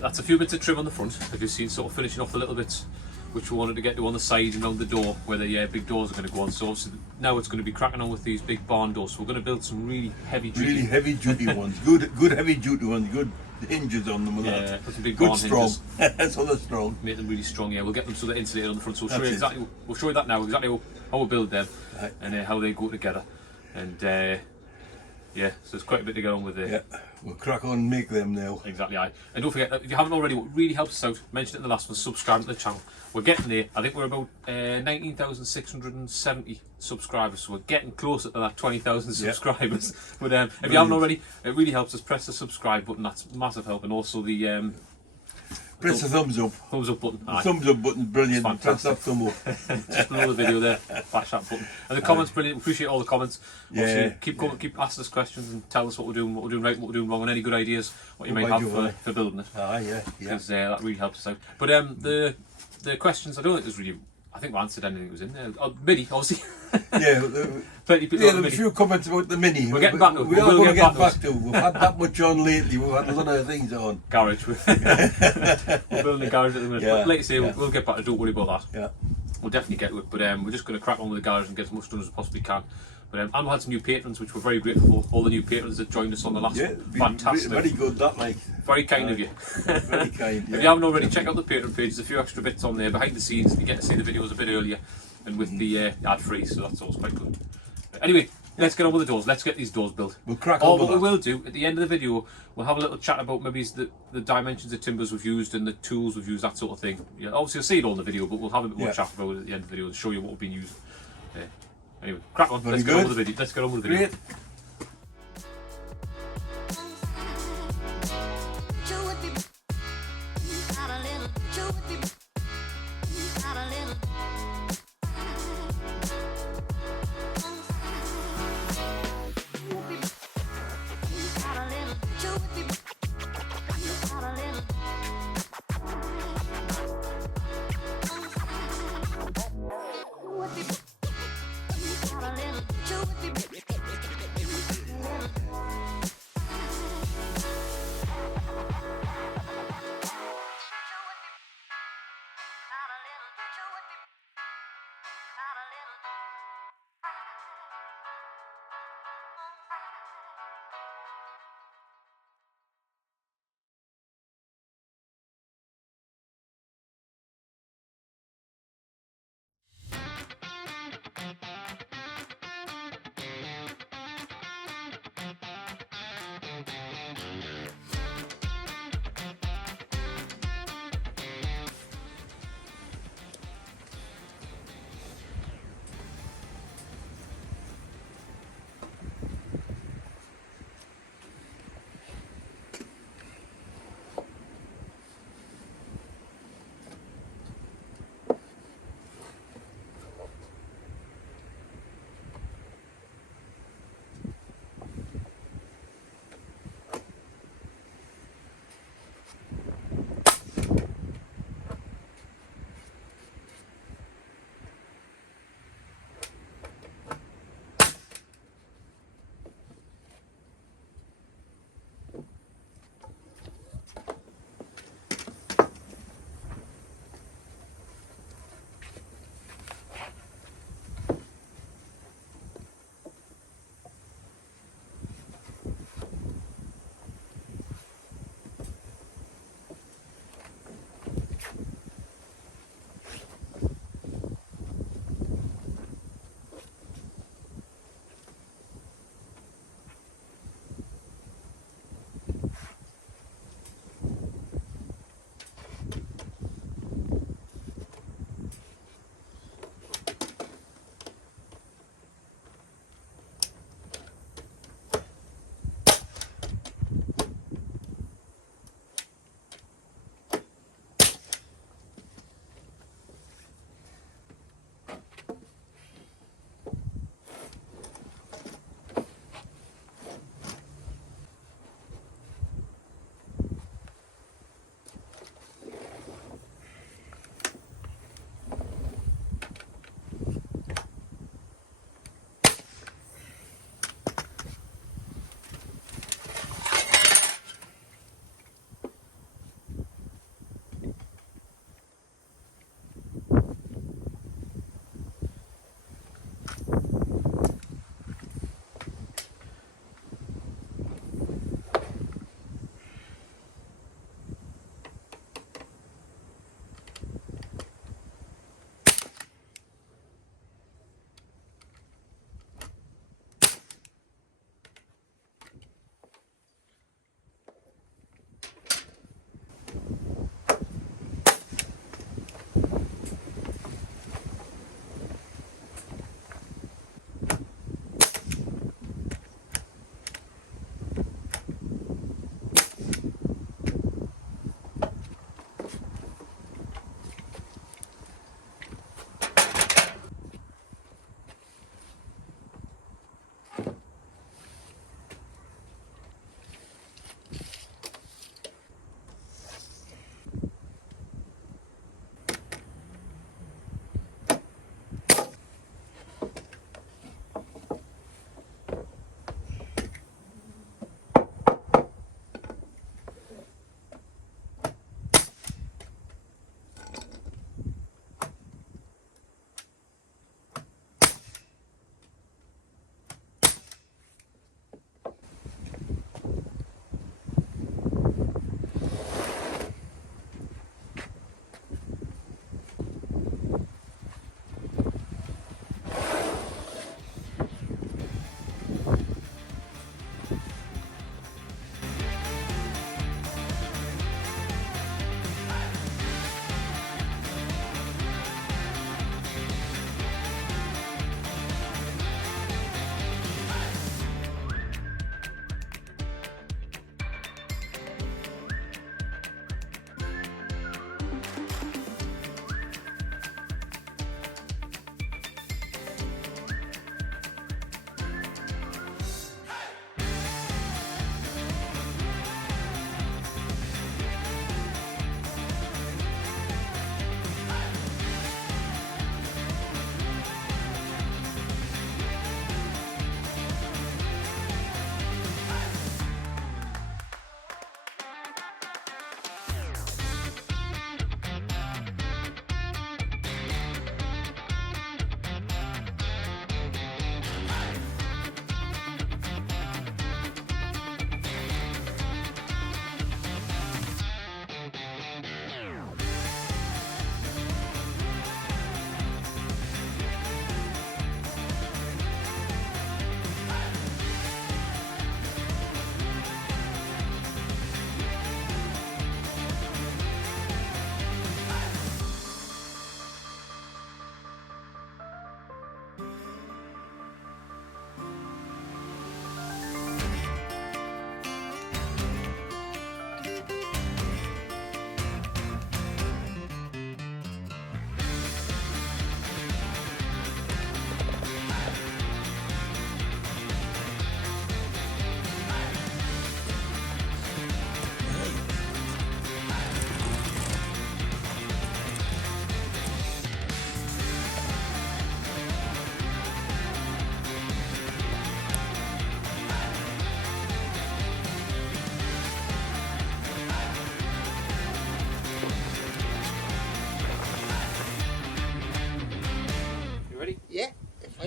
That's a few bits of trim on the front, as you've seen, sort of finishing off the little bits which we wanted to get to on the side and around the door where the big doors are going to go on. So obviously now it's going to be cracking on with these big barn doors. So we're going to build some really heavy duty. Really heavy duty ones, good heavy duty ones, good hinges on them. Yeah, put some big good barn strong. hinges. So they're strong. Make them really strong. Yeah, we'll get them so they're insulated on the front. So we'll show you exactly. We'll show you that now, exactly how we build them, right, and how they go together. And yeah, so there's quite a bit to get on with there. Yeah, we'll crack on and make them now. Exactly, aye. And don't forget, if you haven't already, what really helps us out, mentioned it in the last one, subscribe to the channel. We're getting there. I think we're about 19,670 subscribers, so we're getting closer to that 20,000 subscribers. But if you haven't already, it really helps us. Press the subscribe button, that's massive help. And also the press the thumbs up. Thumbs up button. The thumbs up button, brilliant. Press that thumb up. Just below the video there, bash that button. And the comments, brilliant. We appreciate all the comments. Yeah. Keep asking us questions and tell us what we're doing right, what we're doing wrong, and any good ideas what you might have for building it. Yeah. Because that really helps us out. But the questions, I don't think there's really. I think we answered anything that was in there. Oh, Mini, obviously. Yeah, there's a few comments about the Mini. We're getting back to it. We are going to get back to it. We've had that much on lately. We've had a lot of things on. Garage. We're building a garage at the minute. Yeah, but like I say, we'll get back to it. Don't worry about that. Yeah. We'll definitely get to it. But we're just going to crack on with the garage and get as much done as we possibly can. But and we had some new patrons, which we're very grateful for. All the new patrons that joined us on the last one. Fantastic. Very good, that, like. Very kind of you. Very kind, yeah. If you haven't already, check out the Patreon page. There's a few extra bits on there behind the scenes. You get to see the videos a bit earlier and with the ad free, so that's always quite good. Anyway, let's get on with the doors. Let's get these doors built. We'll crack on with what we will do at the end of the video, we'll have a little chat about maybe the dimensions of timbers we've used and the tools we've used, that sort of thing. Yeah, obviously you'll see it all in the video, but we'll have a bit more chat about it at the end of the video and show you what we've been using. Anyway, crack on. Let's get on with the video. Let's get on with the video. Great.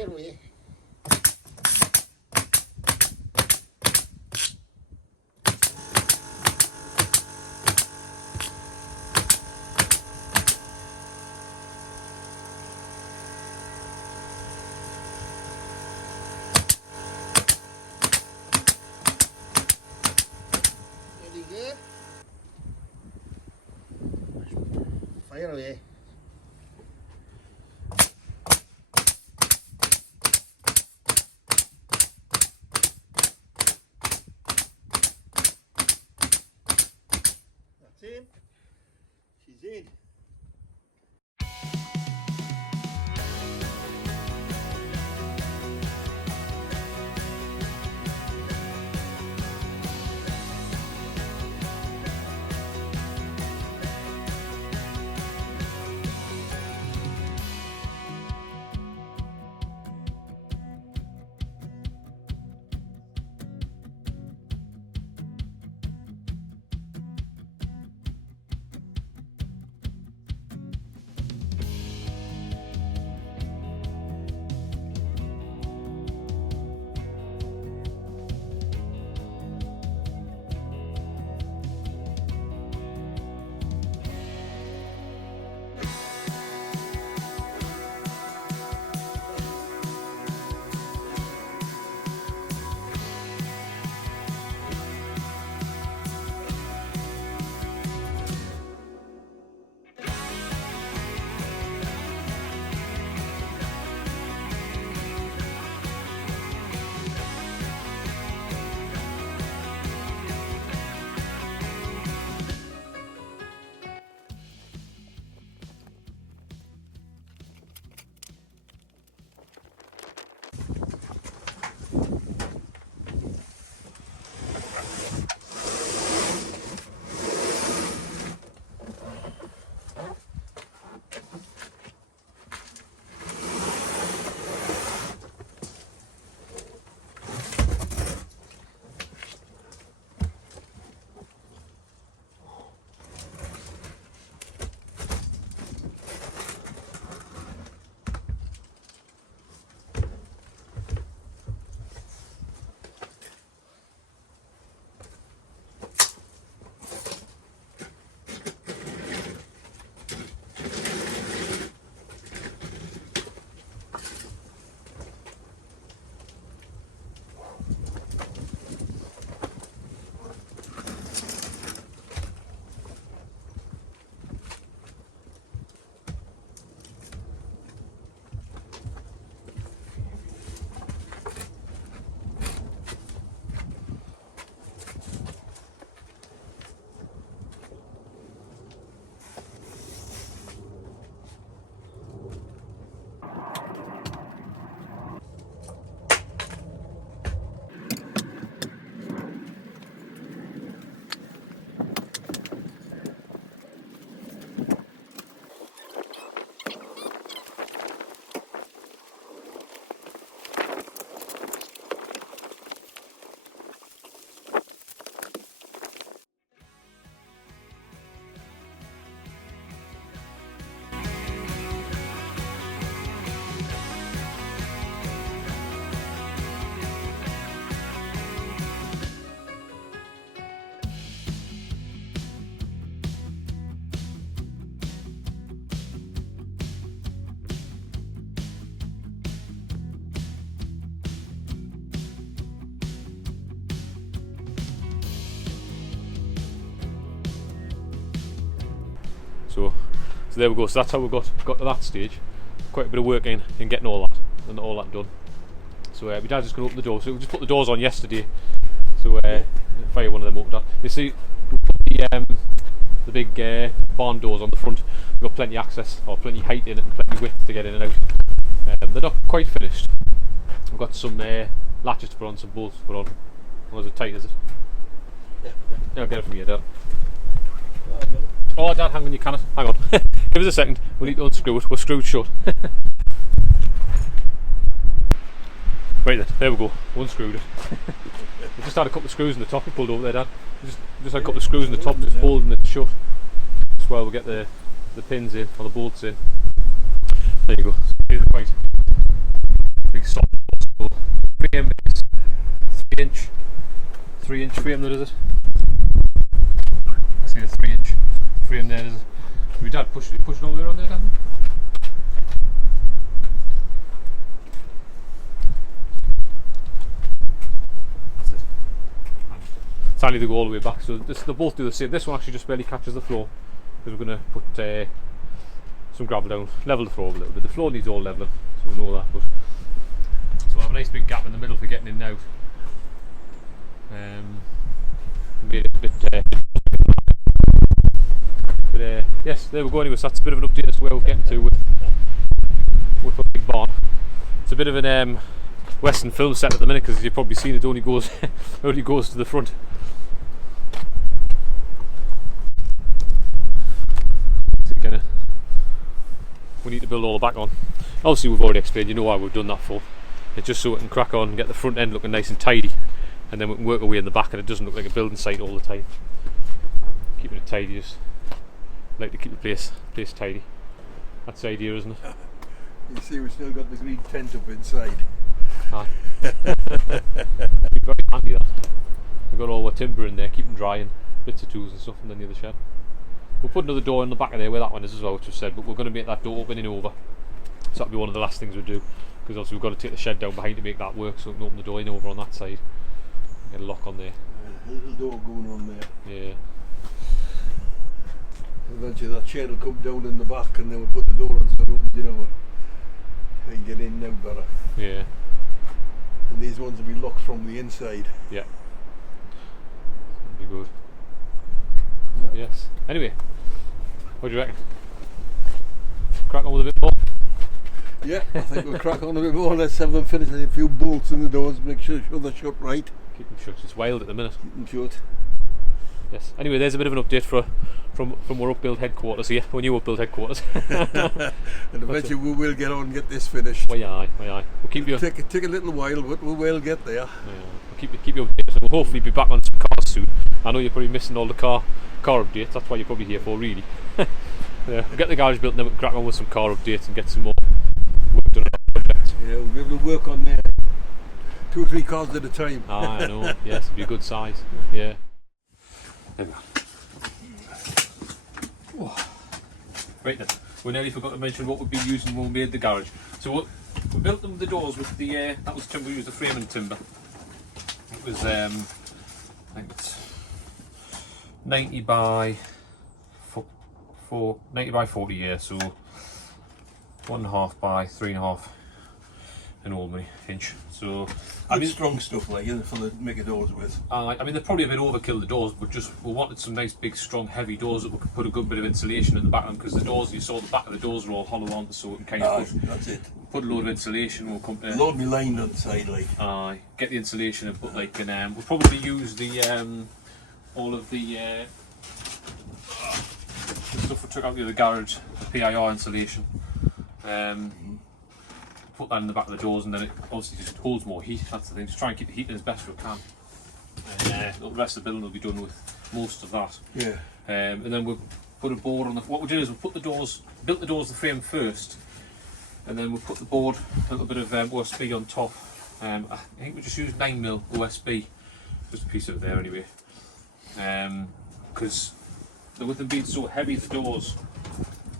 Fire away. Very good. Fire away. That's it. She's in. So there we go. So that's how we got to that stage. Quite a bit of work in getting all that done. So my dad's just going to open the door. So we just put the doors on yesterday. So fire one of them open. You see, we put the big barn doors on the front. We've got plenty of access, or plenty of height in it, and plenty of width to get in and out. They're not quite finished. We've got some latches to put on, some bolts to put on. Or is it tight? Is it? Yeah. I'll get it from you, Dad. Oh, Dad, hang on, you can't. Hang on. Give us a second. We need to unscrew it. We're screwed shut. Right then, there we go. Unscrewed it. We just had a couple of screws in the top. We pulled over there, Dad. We just had a couple of screws in the top, just holding it shut. That's where we'll get the pins in, or the bolts in. There you go. It's quite big 3-inch frame there, is it? I see a 3-inch frame there, is it? Your dad push it all the way around there, Dad? That's it. It's only to go all the way back, so they both do the same. This one actually just barely catches the floor because we're going to put some gravel down, level the floor a little bit. The floor needs all leveling, so we know that. But so we have a nice big gap in the middle for getting in and out. Made it a bit. But yes, there we go. Anyway, so that's a bit of an update as to where we're getting to with our big barn. It's a bit of an Western film set at the minute because, as you've probably seen, it only goes to the front. So we need to build all the back on. Obviously, we've already explained. You know why we've done that for. It's just so it can crack on and get the front end looking nice and tidy, and then we can work our way in the back, and it doesn't look like a building site all the time. Keeping it tidy, just like to keep the place tidy. That's the idea, isn't it? You see, we've still got the green tent up inside. Aye. Very handy that. We've got all our timber in there, keep them dry, and bits of tools and stuff, and then the other shed. We'll put another door in the back of there where that one is as well, which we've said, but we're going to make that door opening over. So that'll be one of the last things we'll do, because obviously we've got to take the shed down behind to make that work, so we can open the door in over on that side. Get a lock on there. A little door going on there. Yeah. Eventually that shed will come down in the back, and then we'll put the door on so it opens, you know, and you get in now better. Yeah. And these ones will be locked from the inside. Yeah. That'll be good. Yeah. Yes. Anyway, what do you reckon? Crack on with a bit more? Yeah, I think we'll crack on a bit more. Let's have them finish a few bolts in the doors, make sure they're shut right. Keep them shut. It's wild at the minute. Keep them shut. Yes. Anyway, there's a bit of an update from our Upbuild headquarters here. Our new Upbuild headquarters. And eventually we will get on and get this finished. Why aye. We'll keep you. Take a little while, but we will get there. Yeah, we'll keep you updated. We'll hopefully be back on some cars soon. I know you're probably missing all the car updates. That's why you're probably here for, really. Yeah, we'll get the garage built and then we'll crack on with some car updates and get some more work done on our project. Yeah, we'll be able to work on 2 or 3 cars at a time. I know. Yes, it'll be a good size. Yeah. There we are. Right then, we nearly forgot to mention what we've been using when we made the garage. So we built them the doors with the that was timber. We used the framing timber. It was I think it's 90 by 40, yeah. So 1.5 by 3.5 an ordinary inch. So I mean, strong stuff like, isn't it, for the make doors with. I mean, they're probably a bit overkill, the doors, but we wanted some nice big strong heavy doors that we could put a good bit of insulation in the back of them, because the doors, you saw the back of the doors are all hollow on, so we can kind of that's it. Put a load of insulation. We'll come load me lined on the side, like. Get the insulation and put like an we'll probably use the all of the stuff we took out of the garage, the PIR insulation. Put that in the back of the doors, and then it obviously just holds more heat. That's the thing. Just try and keep the heat in as best we can. And the rest of the building will be done with most of that. Yeah. And then we'll put a board on the. What we'll do is we'll put the doors, built the doors, the frame first, and then we'll put the board, a little bit of OSB on top. I think we just use 9mm OSB, just a piece of it there anyway. Because with them being so heavy, the doors,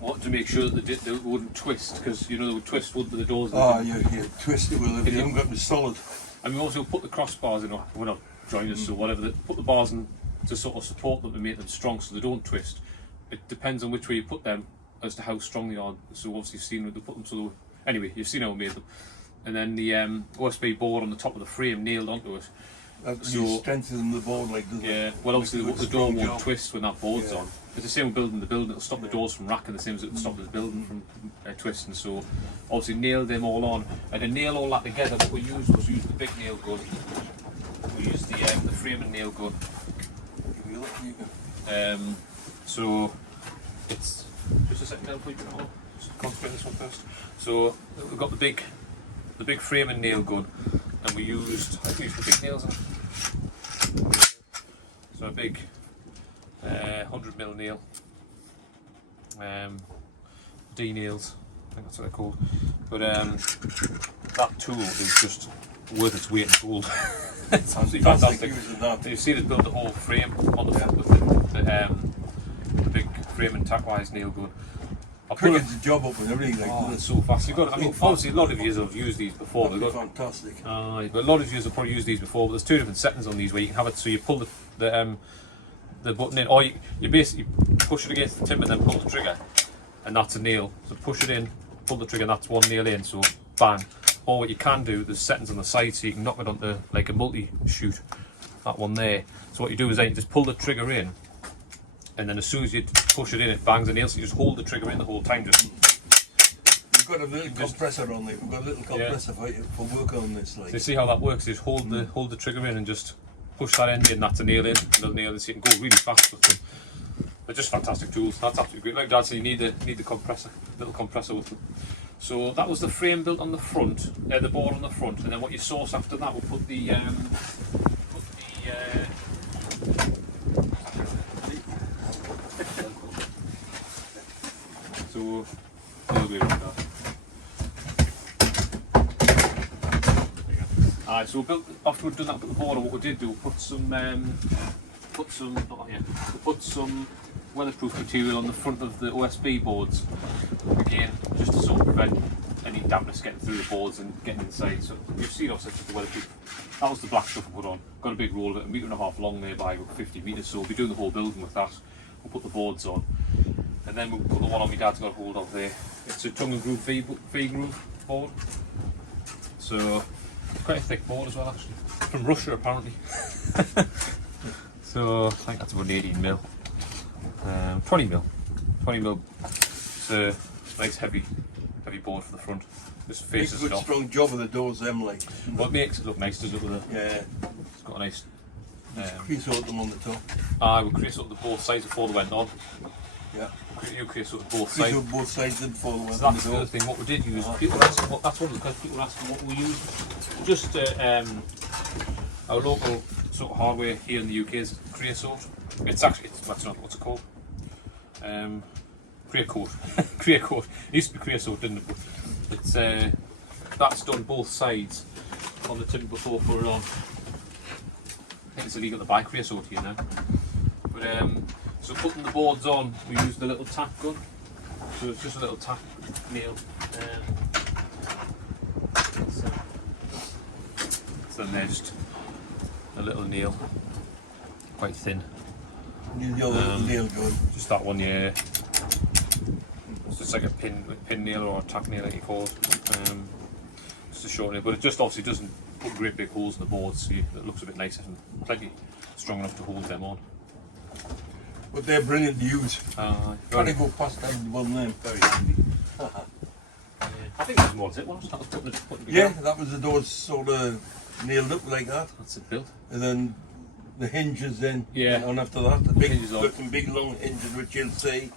wanted to make sure that they wouldn't twist, because you know they would twist, wouldn't the doors? You twist it with it, you haven't got them solid. And we also put the crossbars in, we're not joiners or whatever, put the bars in to sort of support them and make them strong so they don't twist. It depends on which way you put them as to how strong they are. So obviously you've seen how they put them, so anyway, you've seen how we made them. And then the OSB board on the top of the frame nailed onto it. So strengthening the board like this. Yeah, well obviously the door won't twist when that board's on. It's the same with building the building, it'll stop the doors from racking, the same as it will stop the building from twisting. So obviously nailed them all on, and to nail all that together, what we used was the big nail gun. We used the framing nail gun. So it's just a second now, please. Just concentrate on this one first. So we've got the big framing nail gun, and we used, I think we used the big nails on it. So a big 100mm nail, D nails, I think that's what they're called. But that tool is just worth its weight in gold. It's absolutely fantastic. using that. You've seen us build the whole frame on the front with the big frame and Tacwise nail gun. Cricket's the job up and everything like Oh, that. it's so fast. You've got, I mean, obviously a lot of you have used these before. That'd They've be got, fantastic. but a lot of you have probably used these before. But there's two different settings on these where you can have it so you pull the button in, or you basically push it against the timber and then pull the trigger, and that's a nail. So push it in, pull the trigger, and that's one nail in. So bang. Or what you can do, there's settings on the side so you can knock it onto like a multi-shoot. That one there. So what you do is then you just pull the trigger in, and then as soon as you push it in, it bangs the nail. So you just hold the trigger in the whole time. We've got a little compressor on it. We've got a little compressor for work on this. Like. So you see how that works? You just hold the trigger in and just push that end in. That's a nail in. Another nail in. So you can go really fast with them. They're just fantastic tools. That's absolutely great. Like Dad said, you need the compressor, little compressor with them. So that was the frame built on the front, the board on the front, and then what you source after that, we'll put the so there'll be like that. Alright, so we built after we'd done that with the board, what we did do, we put some weatherproof material on the front of the OSB boards, again, just to sort of prevent any dampness getting through the boards and getting inside. So you've seen also the weatherproof. That was the black stuff we put on. Got a big roll of it, 1.5 meters long there by about 50 metres, so we'll be doing the whole building with that. We'll put the boards on, and then we'll put the one on my dad's got hold of there. It's a tongue and groove V-groove board. So it's quite a thick board as well, actually. From Russia, apparently. So I think that's about 18 mil. 20 mil. It's a nice heavy board for the front. Just faces Good it off. strong job of the doors, them like. What makes it look nice, does it? With a, Yeah. it's got a nice. Creosote them on the top. We creosote the both sides before they went on. Yeah. You creosote both sides. Creosote both sides then before they went So on that's the the door. other thing. What we did use. People were asking what. That's one of the questions people were asking what we used. Just our local sort of hardware here in the UK is creosote. It's actually that's not what's it called. Creocoat. Creocoat. It used to be creosote, didn't it? But it's that's done both sides on the timber before put it on. I think it's illegal to buy creosote here now. But so putting the boards on, we used a little tack gun. So it's just a little tack nail. So then there's just a little nail, quite thin. Need the other nail gun. Just that one, yeah. It's just like a pin nail or a tack nail that you call it. Just a short nail, but it just obviously doesn't put great big holes in the boards, so it looks a bit nicer and plenty strong enough to hold them on. But they're brilliant to use. Very, Can't go past them one name. very handy. I think that was it, wasn't it? That was putting Yeah, together. that was the doors sort of nailed up like that. That's it built. And then the hinges then Yeah. went on after that. The big, Hinges on. looking big long hinges which you'll see.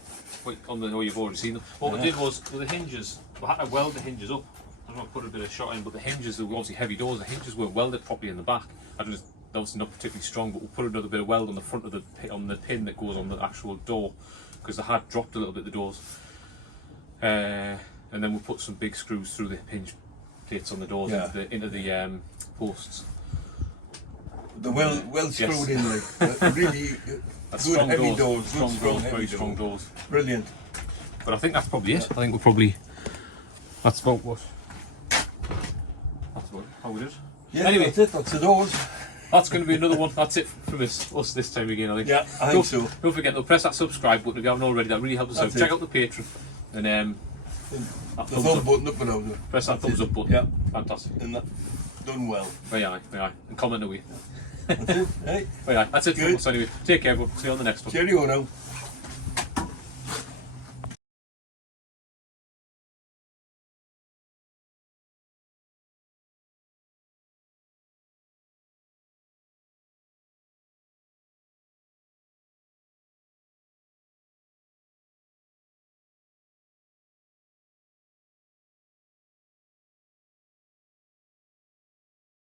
Wait, you've already seen them. What we did was, with the hinges, we had to weld the hinges up. I don't know, put a bit of shot in, but the hinges, they were obviously heavy doors, the hinges weren't welded properly in the back. They're obviously not particularly strong, but we'll put another bit of weld on the front of the pin that goes on the actual door, because they had dropped a little bit, the doors. And then we'll put some big screws through the hinge plates on the doors into the posts. The well screwed in like really That's good strong heavy doors, good very heavy strong doors. Brilliant. But I think that's probably it. I think that's about how we did. Yeah, Anyway. that's it. That's the doors. That's going to be another one. That's it from us this time again, I think. Yeah, I think so. Don't forget to press that subscribe button if you haven't already. That really helps us out. That's Check it. out the Patreon and that The thumbs thumb up. button up and over. Press that thumbs up button. Yeah. Fantastic. And that done well. Very aye. And comment away. That's it. Hey, Very aye. That's it from Good. us anyway. Take care, everyone. See you on the next one. cheerio now.